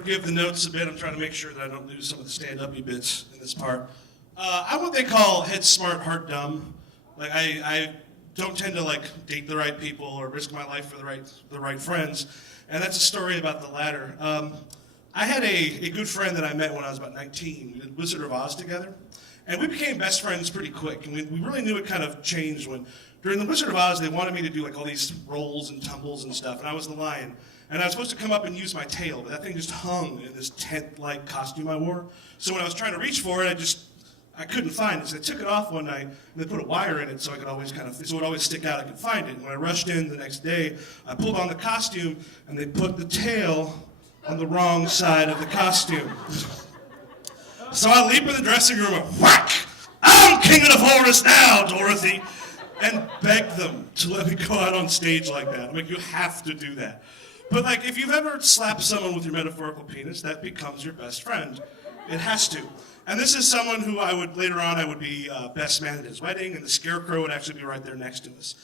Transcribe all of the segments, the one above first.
forgive the notes a bit. I'm trying to make sure that I don't lose some of the stand-up-y bits in this part. I'm what they call head smart, heart dumb. Like I don't tend to like date the right people or risk my life for the right friends, and that's a story about the latter. I had a good friend that I met when I was about 19. We did Wizard of Oz together, and we became best friends pretty quick. And we really knew it kind of changed when during the Wizard of Oz they wanted me to do like all these rolls and tumbles and stuff, and I was the lion. And I was supposed to come up and use my tail, but that thing just hung in this tent-like costume I wore. So when I was trying to reach for it, I couldn't find it. So I took it off one night, and they put a wire in it so I could always so it would always stick out, I could find it. And when I rushed in the next day, I pulled on the costume, and they put the tail on the wrong side of the costume. So I leap in the dressing room and whack! I'm king of the forest now, Dorothy! And beg them to let me go out on stage like that. I'm like, you have to do that. But like, if you've ever slapped someone with your metaphorical penis, that becomes your best friend. It has to. And this is someone who later on I would be best man at his wedding, and the scarecrow would actually be right there next to us.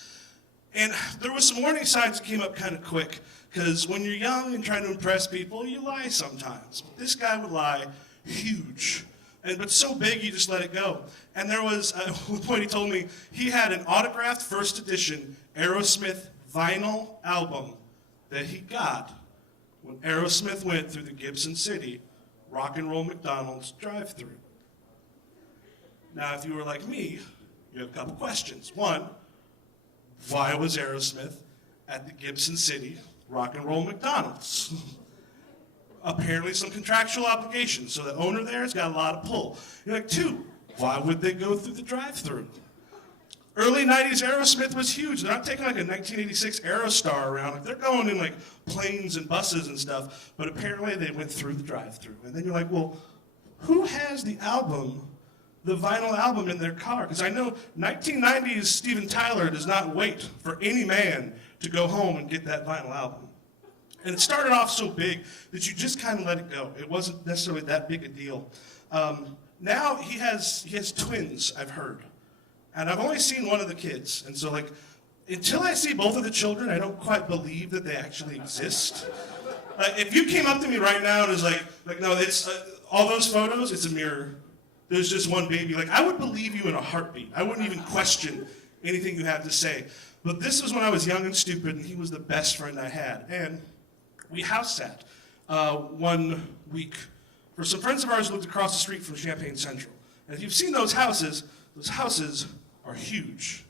And there was some warning signs that came up kind of quick, because when you're young and trying to impress people, you lie sometimes. But this guy would lie huge, but so big you just let it go. And there was, at one point he told me he had an autographed first edition Aerosmith vinyl album that he got when Aerosmith went through the Gibson City Rock and Roll McDonald's drive-thru. Now, if you were like me, you have a couple questions. One, why was Aerosmith at the Gibson City Rock and Roll McDonald's? Apparently some contractual obligations, so the owner there has got a lot of pull. You're like, two, why would they go through the drive-thru? Early 90s Aerosmith was huge. They're not taking like a 1986 Aerostar around. Like, they're going in like planes and buses and stuff, but apparently they went through the drive-thru. And then you're like, well, who has the album, the vinyl album in their car? Because I know 1990s Steven Tyler does not wait for any man to go home and get that vinyl album. And it started off so big that you just kind of let it go. It wasn't necessarily that big a deal. Now he has twins, I've heard. And I've only seen one of the kids. And so like, until I see both of the children, I don't quite believe that they actually exist. If you came up to me right now and was like no, it's all those photos, it's a mirror. There's just one baby. Like, I would believe you in a heartbeat. I wouldn't even question anything you have to say. But this was when I was young and stupid, and he was the best friend I had. And we house sat one week for some friends of ours who lived across the street from Champaign Central. And if you've seen those houses are huge.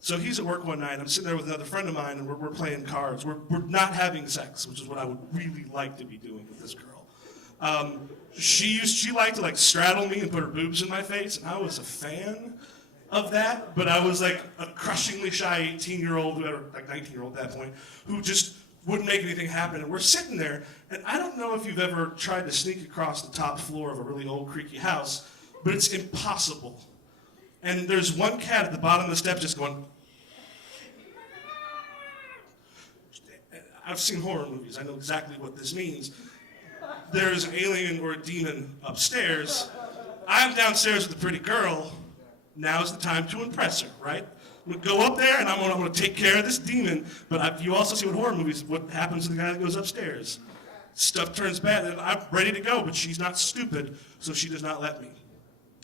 So he's at work one night, I'm sitting there with another friend of mine, and we're playing cards. We're not having sex, which is what I would really like to be doing with this girl. She liked to like straddle me and put her boobs in my face, and I was a fan of that, but I was like a crushingly shy 18-year-old, or like 19-year-old at that point, who just wouldn't make anything happen. And we're sitting there, and I don't know if you've ever tried to sneak across the top floor of a really old creaky house, but it's impossible. And there's one cat at the bottom of the steps just going. I've seen horror movies. I know exactly what this means. There's an alien or a demon upstairs. I'm downstairs with a pretty girl. Now's the time to impress her, right? I'm gonna go up there and I'm gonna take care of this demon. But you also see with horror movies what happens to the guy that goes upstairs. Stuff turns bad, and I'm ready to go, but she's not stupid, so she does not let me.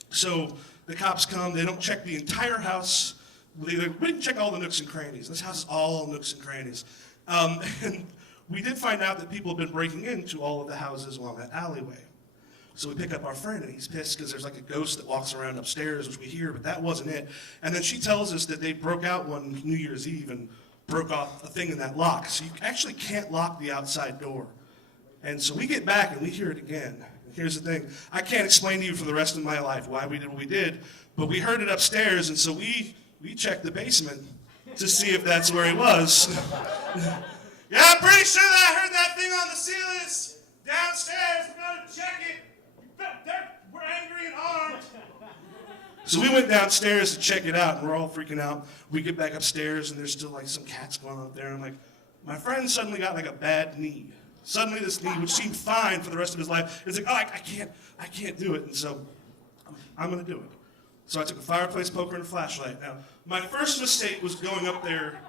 So the cops come. They don't check the entire house. We didn't check all the nooks and crannies. This house is all nooks and crannies. And we did find out that people have been breaking into all of the houses along that alleyway. So we pick up our friend, and he's pissed because there's like a ghost that walks around upstairs, which we hear, but that wasn't it. And then she tells us that they broke out one New Year's Eve and broke off a thing in that lock. So you actually can't lock the outside door. And so we get back, and we hear it again. And here's the thing. I can't explain to you for the rest of my life why we did what we did, but we heard it upstairs, and so we checked the basement to see if that's where he was. Yeah, I'm pretty sure that I heard that thing on the ceiling downstairs. We're going to check it. We're angry and armed. So we went downstairs to check it out, and we're all freaking out. We get back upstairs, and there's still like some cats going on up there. I'm like, my friend suddenly got like a bad knee. Suddenly this knee, which seemed fine for the rest of his life, it's like, oh, I can't do it. And so I'm going to do it. So I took a fireplace poker and a flashlight. Now, my first mistake was going up there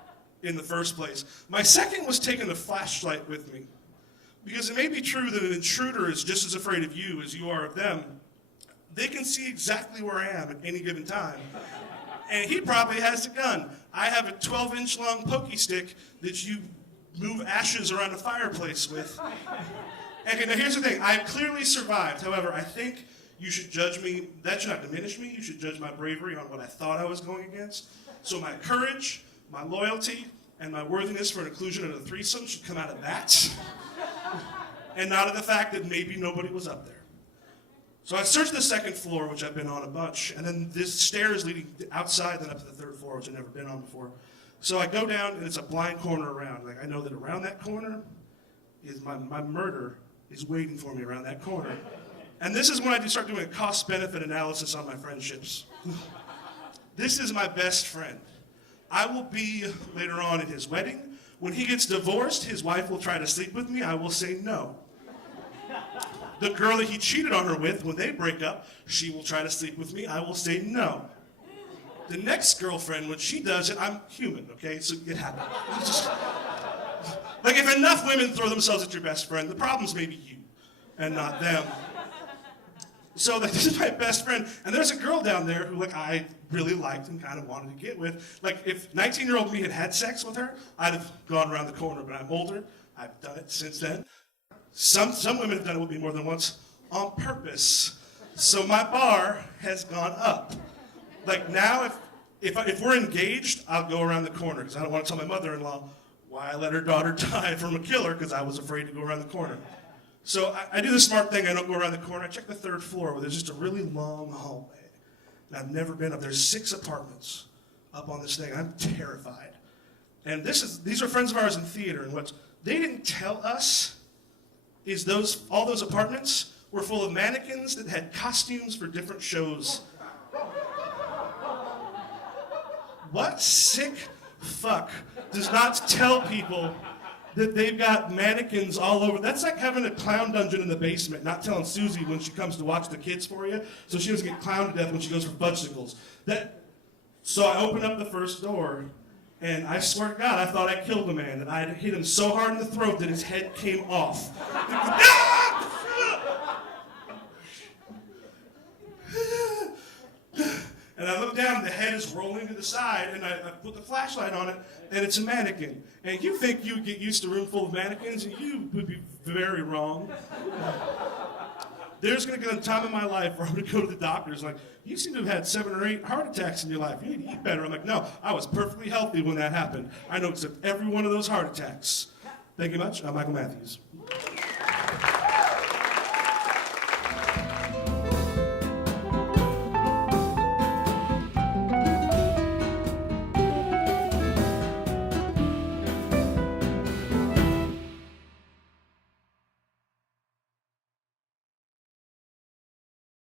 in the first place. My second was taking the flashlight with me. Because it may be true that an intruder is just as afraid of you as you are of them. They can see exactly where I am at any given time. And he probably has a gun. I have a 12-inch long pokey stick that you move ashes around a fireplace with. And now here's the thing, I clearly survived. However, I think you should judge me, that should not diminish me, you should judge my bravery on what I thought I was going against. So my courage, my loyalty, and my worthiness for an inclusion in a threesome should come out of that. And not of the fact that maybe nobody was up there. So I searched the second floor, which I've been on a bunch, and then this stairs leading outside, then up to the third floor, which I've never been on before. So I go down, and it's a blind corner around. Like, I know that around that corner is my murder is waiting for me around that corner. And this is when I start doing a cost-benefit analysis on my friendships. This is my best friend. I will be later on at his wedding. When he gets divorced, his wife will try to sleep with me. I will say no. The girl that he cheated on her with, when they break up, she will try to sleep with me. I will say no. The next girlfriend, when she does it, I'm human, okay? So it happens. Like, if enough women throw themselves at your best friend, the problem's maybe you and not them. So like, this is my best friend, and there's a girl down there who like I really liked and kind of wanted to get with. Like, if 19-year-old me had had sex with her, I'd have gone around the corner, but I'm older. I've done it since then. Some women have done it with me more than once on purpose. So my bar has gone up. Like, now if we're engaged, I'll go around the corner because I don't want to tell my mother-in-law why I let her daughter die from a killer because I was afraid to go around the corner. So I do the smart thing. I don't go around the corner. I check the third floor where there's just a really long hallway. And I've never been up. There's 6 apartments up on this thing. I'm terrified. And these are friends of ours in theater. And what they didn't tell us is all those apartments were full of mannequins that had costumes for different shows. What sick fuck does not tell people that they've got mannequins all over? That's like having a clown dungeon in the basement, not telling Susie when she comes to watch the kids for you, so she doesn't get clowned to death when she goes for fudgesicles. So I opened up the first door, and I swear to God, I thought I killed a man, and I had hit him so hard in the throat that his head came off. And I look down, the head is rolling to the side, and I put the flashlight on it, and it's a mannequin. And you think you would get used to a room full of mannequins, and you would be very wrong. There's going to come a time in my life where I'm going to go to the doctors like, you seem to have had 7 or 8 heart attacks in your life. You need to eat better. I'm like, no, I was perfectly healthy when that happened. I know except every one of those heart attacks. Thank you much. I'm Michael Matthews.